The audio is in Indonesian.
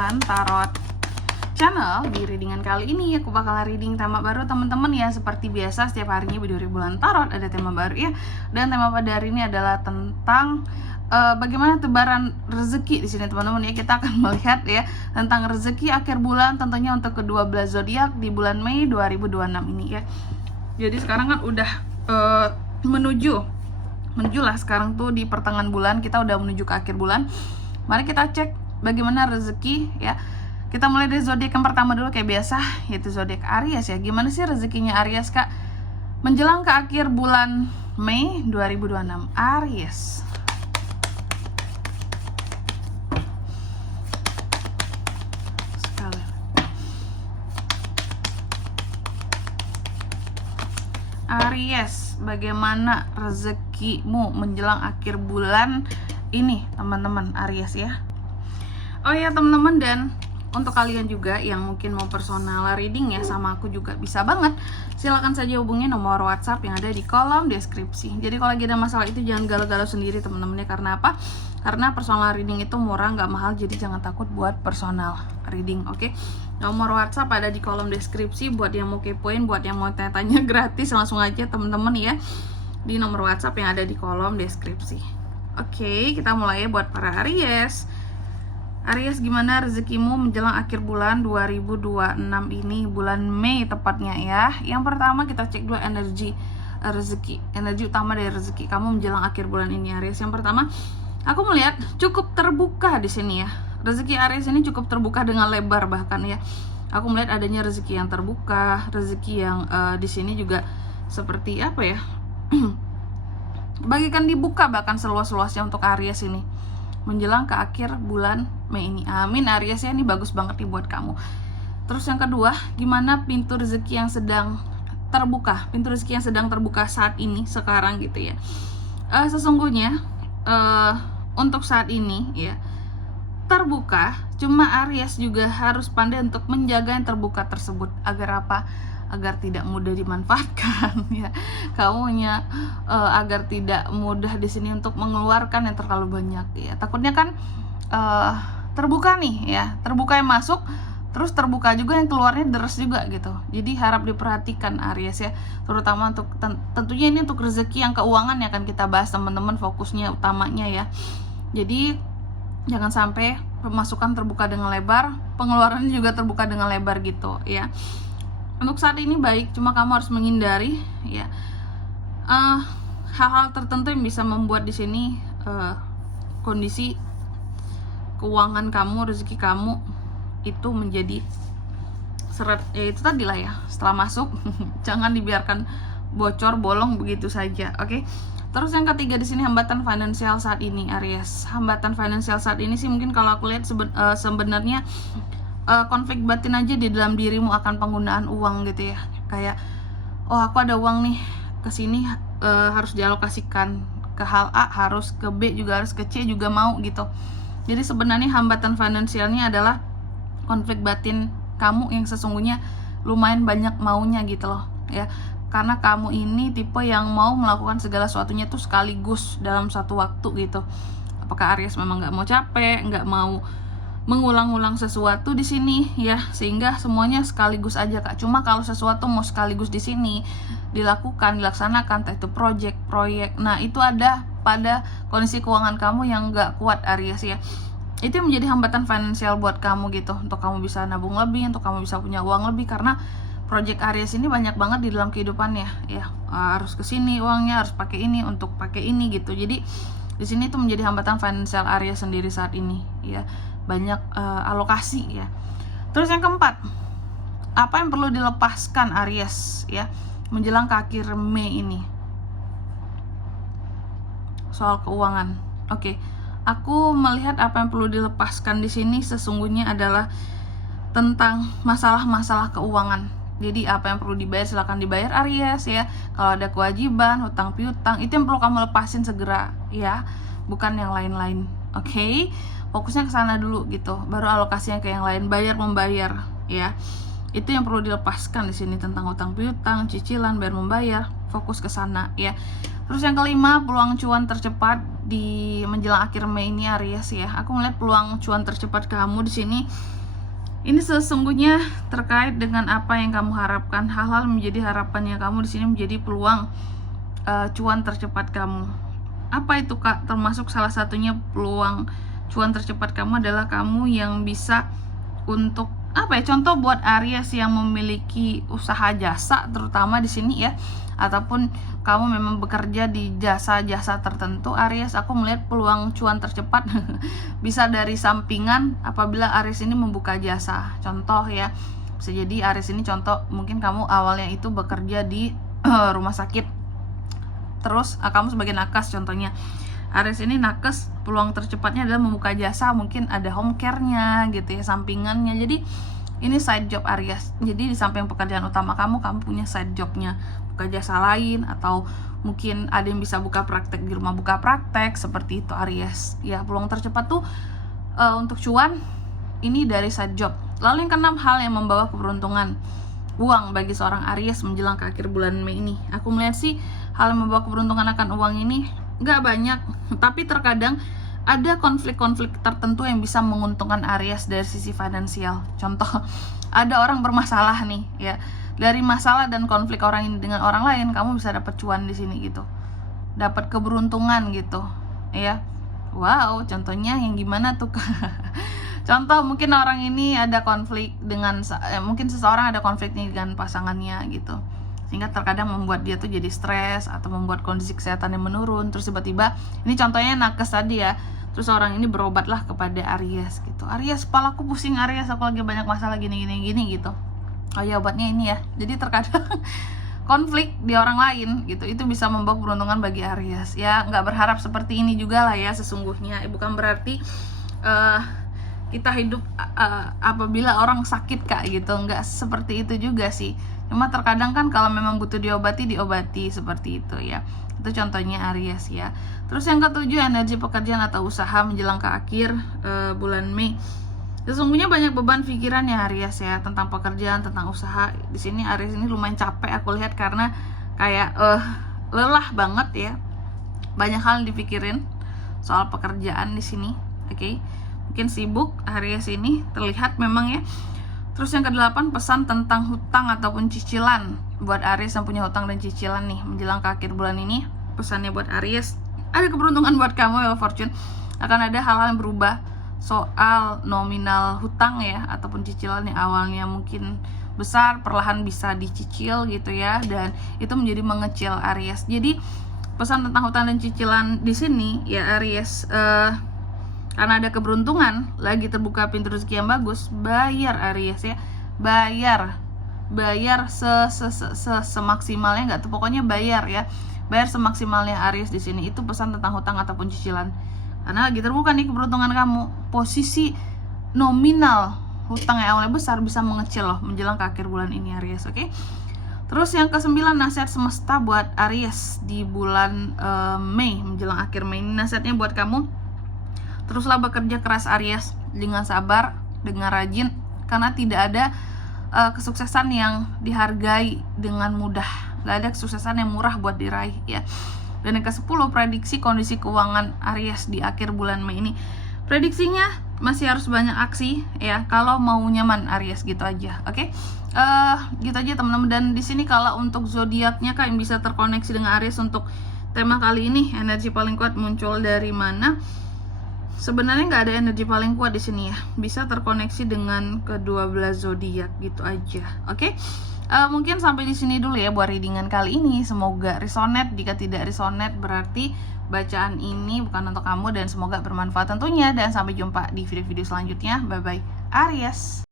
Bulan Tarot Channel. Di readingan kali ini aku bakal reading tema baru teman-teman ya. Seperti biasa setiap harinya di Bulan Tarot ada tema baru ya. Dan tema pada hari ini adalah tentang bagaimana tebaran rezeki di sini teman-teman ya. Kita akan melihat ya tentang rezeki akhir bulan tentunya untuk kedua belas zodiak di bulan Mei 2026 ini ya. Jadi sekarang kan udah menuju lah sekarang tuh di pertengahan bulan, kita udah menuju ke akhir bulan. Mari kita cek bagaimana rezeki ya. Kita mulai dari zodiak yang pertama dulu kayak biasa, yaitu zodiak Aries ya. Gimana sih rezekinya Aries Kak menjelang ke akhir bulan Mei 2026? Aries. Aries, bagaimana rezekimu menjelang akhir bulan ini teman-teman Aries ya. Oh ya teman-teman, dan untuk kalian juga yang mungkin mau personal reading ya sama aku juga bisa banget. Silahkan saja hubungi nomor WhatsApp yang ada di kolom deskripsi. Jadi kalau lagi ada masalah itu jangan galau-galau sendiri teman-teman ya. Karena apa? Karena personal reading itu murah, nggak mahal. Jadi jangan takut buat personal reading, oke? Nomor WhatsApp ada di kolom deskripsi. Buat yang mau kepoin, buat yang mau tanya-tanya gratis, langsung aja teman-teman ya di nomor WhatsApp yang ada di kolom deskripsi. Oke, kita mulai ya buat para Aries. Aries, gimana rezekimu menjelang akhir bulan 2026 ini, bulan Mei tepatnya ya. Yang pertama kita cek dulu energi rezeki, energi utama dari rezeki kamu menjelang akhir bulan ini Aries. Yang pertama, aku melihat cukup terbuka di sini ya. Rezeki Aries ini cukup terbuka dengan lebar bahkan ya. Aku melihat adanya rezeki yang terbuka, rezeki yang di sini juga seperti apa ya? Bagikan dibuka bahkan seluas-luasnya untuk Aries ini menjelang ke akhir bulan Mei ini. Amin Aries ya, ini bagus banget nih buat kamu. Terus yang kedua, gimana pintu rezeki yang sedang terbuka? Pintu rezeki yang sedang terbuka saat ini, sekarang gitu ya. Sesungguhnya untuk saat ini ya terbuka, cuma Aries juga harus pandai untuk menjaga yang terbuka tersebut agar apa? Agar tidak mudah dimanfaatkan ya. Kamunya agar tidak mudah di sini untuk mengeluarkan yang terlalu banyak ya. Takutnya kan terbuka nih ya, terbuka yang masuk terus terbuka juga yang keluarnya deres juga gitu. Jadi harap diperhatikan Aries ya, terutama untuk tentunya ini untuk rezeki yang keuangan yang akan kita bahas teman-teman, fokusnya utamanya ya. Jadi jangan sampai pemasukan terbuka dengan lebar, pengeluarannya juga terbuka dengan lebar gitu ya. Untuk saat ini baik, cuma kamu harus menghindari ya hal-hal tertentu yang bisa membuat di sini kondisi keuangan kamu, rezeki kamu itu menjadi seret. Ya itu tadi lah ya, setelah masuk jangan dibiarkan bocor bolong begitu saja, oke? Terus yang ketiga di sini hambatan finansial saat ini Aries. Hambatan finansial saat ini sih mungkin kalau aku lihat sebenarnya konflik batin aja di dalam dirimu akan penggunaan uang gitu ya. Kayak oh aku ada uang nih ke sini harus dialokasikan ke hal A, harus ke B juga, harus ke C juga mau gitu. Jadi sebenarnya hambatan finansialnya adalah konflik batin kamu yang sesungguhnya lumayan banyak maunya gitu loh ya. Karena kamu ini tipe yang mau melakukan segala sesuatunya tuh sekaligus dalam satu waktu gitu. Apakah Aries memang nggak mau capek, nggak mau mengulang-ulang sesuatu di sini ya, sehingga semuanya sekaligus aja Kak. Cuma kalau sesuatu mau sekaligus di sini dilakukan, dilaksanakan, entah itu proyek, nah itu ada pada kondisi keuangan kamu yang nggak kuat Aries ya. Itu yang menjadi hambatan finansial buat kamu gitu, untuk kamu bisa nabung lebih, untuk kamu bisa punya uang lebih, karena project Aries ini banyak banget di dalam kehidupannya ya. Harus kesini uangnya, harus pakai ini untuk pakai ini gitu. Jadi di sini tuh menjadi hambatan finansial Aries sendiri saat ini ya. Banyak alokasi ya. Terus yang keempat, apa yang perlu dilepaskan Aries ya menjelang ke akhir Mei ini? Soal keuangan. Oke. Aku melihat apa yang perlu dilepaskan di sini sesungguhnya adalah tentang masalah-masalah keuangan. Jadi apa yang perlu dibayar silakan dibayar Aries ya. Kalau ada kewajiban, hutang piutang, itu yang perlu kamu lepasin segera ya, bukan yang lain-lain. Oke? Fokusnya ke sana dulu gitu. Baru alokasinya ke yang lain, bayar membayar ya. Itu yang perlu dilepaskan di sini tentang hutang piutang, cicilan, bayar membayar, fokus ke sana ya. Terus yang kelima, peluang cuan tercepat di menjelang akhir Mei ini Aries ya. Aku melihat peluang cuan tercepat kamu di sini. Ini sesungguhnya terkait dengan apa yang kamu harapkan. Hal-hal menjadi harapannya kamu di sini menjadi peluang cuan tercepat kamu. Apa itu Kak? Termasuk salah satunya peluang cuan tercepat kamu adalah kamu yang bisa untuk contoh buat Aries yang memiliki usaha jasa terutama di sini ya, ataupun kamu memang bekerja di jasa-jasa tertentu Aries, aku melihat peluang cuan tercepat bisa dari sampingan apabila Aries ini membuka jasa. Contoh ya, bisa jadi Aries ini contoh mungkin kamu awalnya itu bekerja di rumah sakit, terus kamu sebagai nakes contohnya. Aries ini nakes, peluang tercepatnya adalah membuka jasa, mungkin ada home care-nya gitu ya, sampingannya. Jadi ini side job Aries. Jadi di samping pekerjaan utama kamu punya side jobnya, buka jasa lain, atau mungkin ada yang bisa buka praktek di rumah, buka praktek seperti itu Aries. Ya, peluang tercepat tuh untuk cuan ini dari side job. Lalu yang keenam, hal yang membawa keberuntungan uang bagi seorang Aries menjelang ke akhir bulan Mei ini. Aku melihat sih hal yang membawa keberuntungan akan uang ini nggak banyak, tapi terkadang ada konflik-konflik tertentu yang bisa menguntungkan Aries dari sisi finansial. Contoh, ada orang bermasalah nih ya, dari masalah dan konflik orang ini dengan orang lain, kamu bisa dapat cuan di sini gitu, dapat keberuntungan gitu ya. Wow, contohnya yang gimana tuh? Contoh, mungkin orang ini ada konflik dengan mungkin seseorang ada konflik nih dengan pasangannya gitu, sehingga terkadang membuat dia tuh jadi stres atau membuat kondisi kesehatannya menurun. Terus tiba-tiba, ini contohnya nakes tadi ya, terus orang ini berobatlah kepada Aries gitu. Aries, kepalaku pusing Aries, aku lagi banyak masalah gini gitu. Oh ya, obatnya ini ya. Jadi terkadang konflik di orang lain gitu, itu bisa membawa keberuntungan bagi Aries ya. Nggak berharap seperti ini juga lah ya sesungguhnya. Bukan berarti kita hidup apabila orang sakit Kak gitu, nggak seperti itu juga sih. Cuma terkadang kan kalau memang butuh diobati seperti itu ya. Itu contohnya Aries ya. Terus yang ketujuh, energi pekerjaan atau usaha menjelang ke akhir bulan Mei. Sesungguhnya banyak beban pikiran ya Aries ya, tentang pekerjaan, tentang usaha. Di sini Aries ini lumayan capek aku lihat, karena kayak lelah banget ya. Banyak hal dipikirin soal pekerjaan di sini. Oke. Mungkin sibuk Aries ini terlihat memang ya. Terus yang ke-8, pesan tentang hutang ataupun cicilan buat Aries yang punya hutang dan cicilan nih menjelang ke akhir bulan ini. Pesannya buat Aries, ada keberuntungan buat kamu Wheel of Fortune. Akan ada hal-hal yang berubah soal nominal hutang ya, ataupun cicilan yang awalnya mungkin besar perlahan bisa dicicil gitu ya, dan itu menjadi mengecil Aries. Jadi pesan tentang hutang dan cicilan di sini ya Aries, karena ada keberuntungan, lagi terbuka pintu rezeki yang bagus, bayar Aries ya, bayar semaksimalnya, nggak tuh pokoknya bayar ya, bayar semaksimalnya Aries di sini. Itu pesan tentang hutang ataupun cicilan, karena lagi terbuka nih keberuntungan kamu. Posisi nominal hutang yang awalnya besar bisa mengecil loh menjelang ke akhir bulan ini Aries. Oke. Terus yang ke-9, nasihat semesta buat Aries di bulan Mei menjelang akhir Mei ini. Nasihatnya buat kamu, teruslah bekerja keras Aries dengan sabar, dengan rajin, karena tidak ada kesuksesan yang dihargai dengan mudah. Gak ada kesuksesan yang murah buat diraih ya. Dan yang ke-10, prediksi kondisi keuangan Aries di akhir bulan Mei ini. Prediksinya masih harus banyak aksi ya, kalau mau nyaman Aries gitu aja. Oke. Gitu aja teman-teman. Dan di sini kalau untuk zodiaknya Kak yang bisa terkoneksi dengan Aries untuk tema kali ini, energi paling kuat muncul dari mana? Sebenarnya nggak ada energi paling kuat di sini ya, bisa terkoneksi dengan ke-12 zodiak gitu aja. Oke. Mungkin sampai di sini dulu ya buat readingan kali ini. Semoga resonate. Jika tidak resonate berarti bacaan ini bukan untuk kamu, dan semoga bermanfaat tentunya. Dan sampai jumpa di video-video selanjutnya. Bye bye Aries.